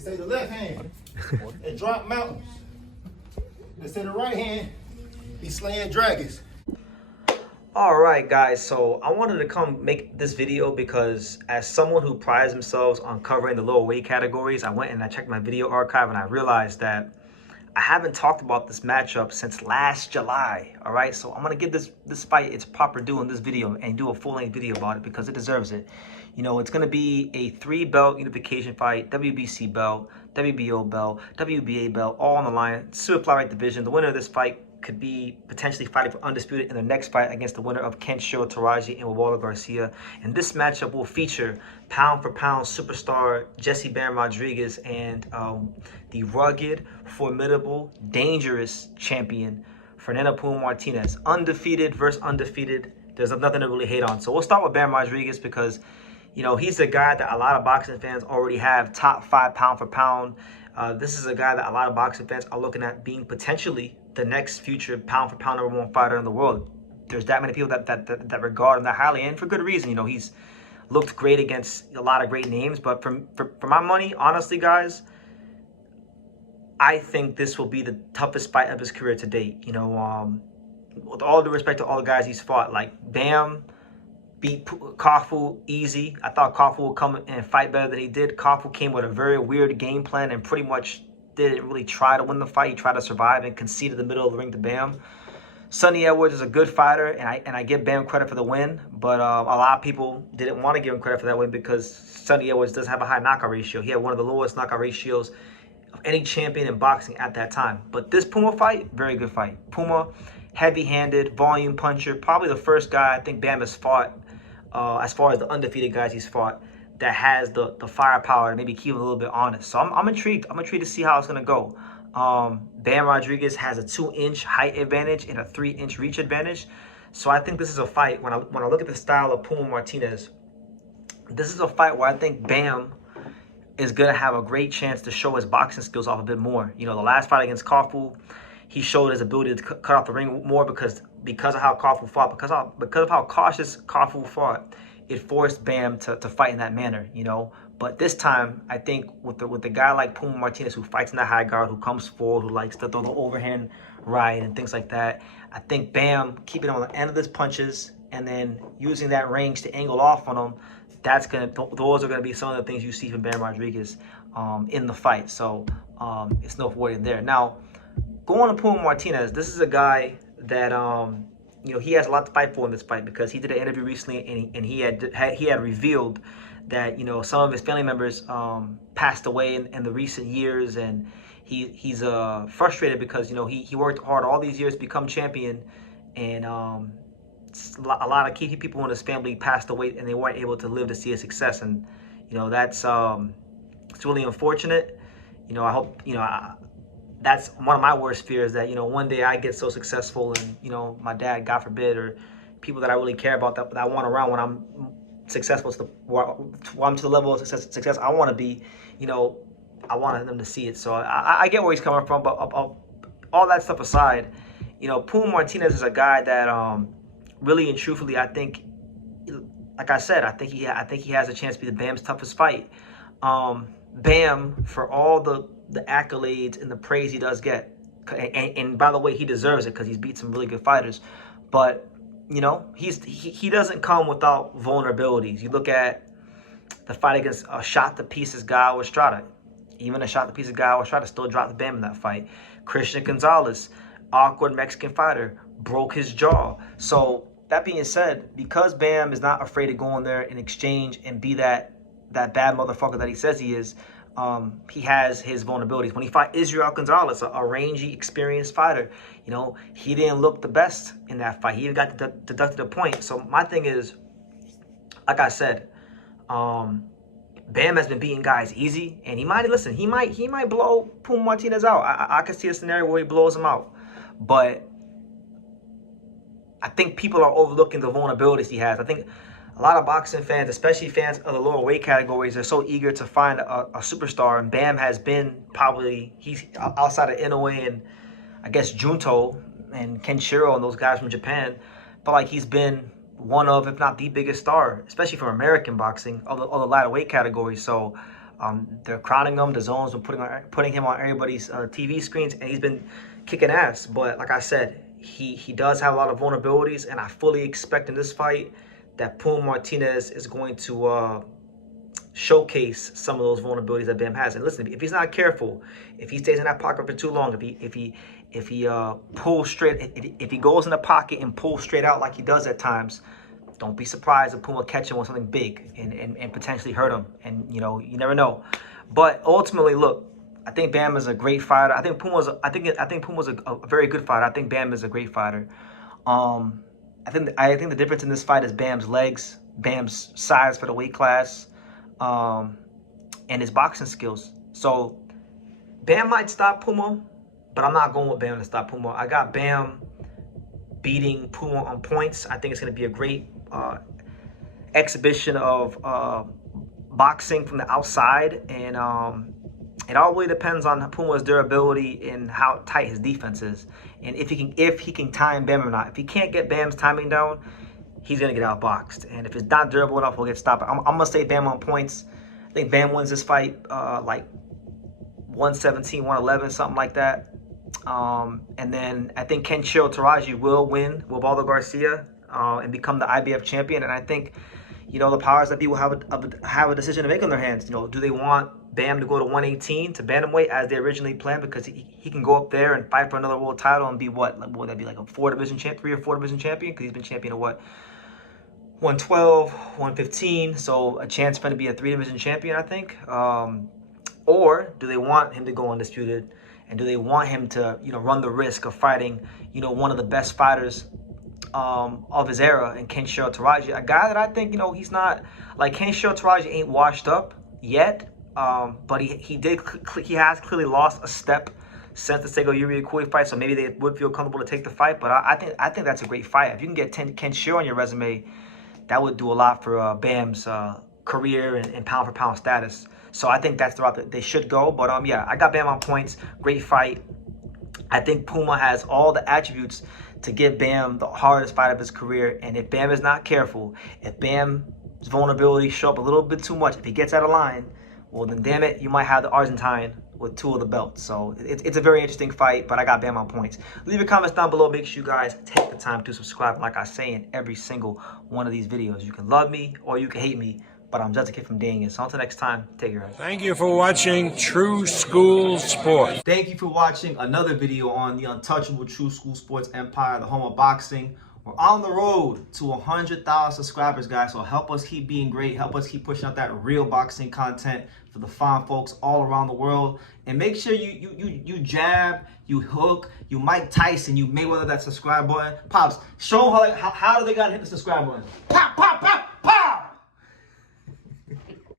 say the left hand, it drop mountains. They say the right hand, be slaying dragons. All right, guys, so I wanted to come make this video because as someone who prides themselves on covering the lower weight categories, I went and I checked my video archive and I realized that I haven't talked about this matchup since last July. All right, so I'm gonna give this fight its proper due in this video and do a full-length video about it because it deserves it. You know, it's gonna be a 3-belt unification fight: WBC belt, WBO belt, WBA belt, all on the line. Super flyweight division. The winner of this fight could be potentially fighting for undisputed in the next fight against the winner of Kenshiro Taraji and Walter Garcia. And this matchup will feature pound-for-pound superstar Jesse Bam Rodriguez and the rugged, formidable, dangerous champion Fernando Puma Martinez. Undefeated versus undefeated. There's nothing to really hate on. So we'll start with Bam Rodriguez because, you know, he's a guy that a lot of boxing fans already have top 5 pound-for-pound. This is a guy that a lot of boxing fans are looking at being potentially the next future pound-for-pound #1 fighter in the world. There's that many people that regard him that highly, and for good reason. You know, he's looked great against a lot of great names, but for my money, honestly, guys, I think this will be the toughest fight of his career to date. You know, with all due respect to all the guys he's fought, like Bam beat Kofu easy. I thought Kofu would come and fight better than he did. Kofu came with a very weird game plan and pretty much didn't really try to win the fight. He tried to survive and conceded the middle of the ring to Bam. Sonny Edwards is a good fighter, and I give Bam credit for the win, but a lot of people didn't want to give him credit for that win because Sonny Edwards doesn't have a high knockout ratio. He had one of the lowest knockout ratios of any champion in boxing at that time. But this Puma fight, very good fight. Puma, heavy-handed, volume puncher, probably the first guy I think Bam has fought, as far as the undefeated guys he's fought, that has the firepower to maybe keep him a little bit honest. So I'm intrigued. I'm intrigued to see how it's going to go. Bam Rodriguez has a 2-inch height advantage and a 3-inch reach advantage. So I think this is a fight, when I look at the style of Puma Martinez, this is a fight where I think Bam is going to have a great chance to show his boxing skills off a bit more. You know, the last fight against Kofu, he showed his ability to cut off the ring more because of how Kofu fought, because of how cautious Kofu fought. It forced Bam to fight in that manner, you know. But this time, I think with the guy like Puma Martinez, who fights in the high guard, who comes forward, who likes to throw the overhand right and things like that, I think Bam keeping on the end of his punches and then using that range to angle off on him, those are gonna be some of the things you see from Bam Rodriguez in the fight. So it's no avoiding there. Now, going to Puma Martinez, this is a guy that you know, he has a lot to fight for in this fight because he did an interview recently and he had revealed that, you know, some of his family members passed away in the recent years, and he's frustrated because, you know, he worked hard all these years to become champion, and a lot of key people in his family passed away and they weren't able to live to see his success, and, you know, that's it's really unfortunate. You know, I hope, you know, that's one of my worst fears, that, you know, one day I get so successful and, you know, my dad, God forbid, or people that I really care about that I want around when I'm successful when I'm to the level of success I want to be, you know, I want them to see it. So I get where he's coming from, but all that stuff aside, you know, Puma Martinez is a guy that really and truthfully, I think, like I said, I think he has a chance to be the Bam's toughest fight. Bam, for all the accolades and the praise he does get, and by the way, he deserves it because he's beat some really good fighters, but, you know, he doesn't come without vulnerabilities. You look at the fight against a shot-to-pieces guy with Estrada. Even a shot-to-pieces guy with Estrada still dropped the Bam in that fight. Christian Gonzalez, awkward Mexican fighter, broke his jaw. So that being said, because Bam is not afraid to go in there and exchange and be that bad motherfucker that he says he is, he has his vulnerabilities. When he fought Israel Gonzalez, a rangy, experienced fighter, you know, he didn't look the best in that fight. He even got deducted a point. So my thing is, like I said, Bam has been beating guys easy, and he might blow Puma Martinez out. I could see a scenario where he blows him out, but I think people are overlooking the vulnerabilities he has. I think a lot of boxing fans, especially fans of the lower weight categories, are so eager to find a superstar, and Bam has been probably, he's outside of Inoue and I guess Junto and Kenshiro and those guys from Japan, but like he's been one of, if not the biggest star, especially for American boxing, of the lighter weight category. So They're crowning him. The zone's been putting him on everybody's TV screens, and he's been kicking ass. But like I said, he does have a lot of vulnerabilities, and I fully expect in this fight that Puma Martinez is going to showcase some of those vulnerabilities that Bam has. And listen, if he's not careful, if he stays in that pocket for too long, if he pulls straight, if he goes in the pocket and pulls straight out like he does at times, don't be surprised if Puma catch him with something big and potentially hurt him. And you know, you never know. But ultimately, look, I think Bam is a great fighter. I think Puma's a very good fighter. I think Bam is a great fighter. I think the difference in this fight is Bam's legs, Bam's size for the weight class, and his boxing skills. So Bam might stop Puma, but I'm not going with Bam to stop Puma. I got Bam beating Puma on points. I think it's going to be a great exhibition of boxing from the outside, and it all really depends on Puma's durability and how tight his defense is, and if he can time Bam or not. If he can't get Bam's timing down, he's gonna get outboxed, and if it's not durable enough, we'll get stopped. I'm gonna say Bam on points. I think Bam wins this fight like 117, 111, something like that. And then I think Kenshiro Taraji will win with Waldo Garcia and become the IBF champion. And I think, you know, the powers that be will have a decision to make on their hands. You know, do they want Bam to go to 118 to bantamweight as they originally planned, because he can go up there and fight for another world title and be what would that be, like a 3 or 4 division champion, because he's been champion of what, 112, 115, so a chance for him to be a 3 division champion, I think. Or do they want him to go undisputed, and do they want him to, you know, run the risk of fighting, you know, one of the best fighters of his era in Kenshiro Taraji, a guy that I think, you know, he's not, like, Kenshiro Taraji ain't washed up yet, but he has clearly lost a step since the Sego Uriakui fight, so maybe they would feel comfortable to take the fight. But I think that's a great fight. If you can get Kenshiro on your resume, that would do a lot for Bam's career and pound for pound status. So I think that's the route that they should go. But yeah, I got Bam on points. Great fight. I think Puma has all the attributes to give Bam the hardest fight of his career. And if Bam is not careful, if Bam's vulnerabilities show up a little bit too much, if he gets out of line, well then damn it, you might have the Argentine with 2 of the belts. So it's a very interesting fight, but I got Bam on points. Leave your comments down below. Make sure you guys take the time to subscribe. Like I say in every single one of these videos, you can love me or you can hate me, but I'm just a kid from Dang It. So until next time, take care. Thank you for watching True School Sports. Thank you for watching another video on the untouchable True School Sports empire, the home of boxing. We're on the road to 100,000 subscribers, guys. So help us keep being great. Help us keep pushing out that real boxing content for the fine folks all around the world. And make sure you jab, you hook, you Mike Tyson, you Mayweather that subscribe button. Pops, show them how do they gotta hit the subscribe button.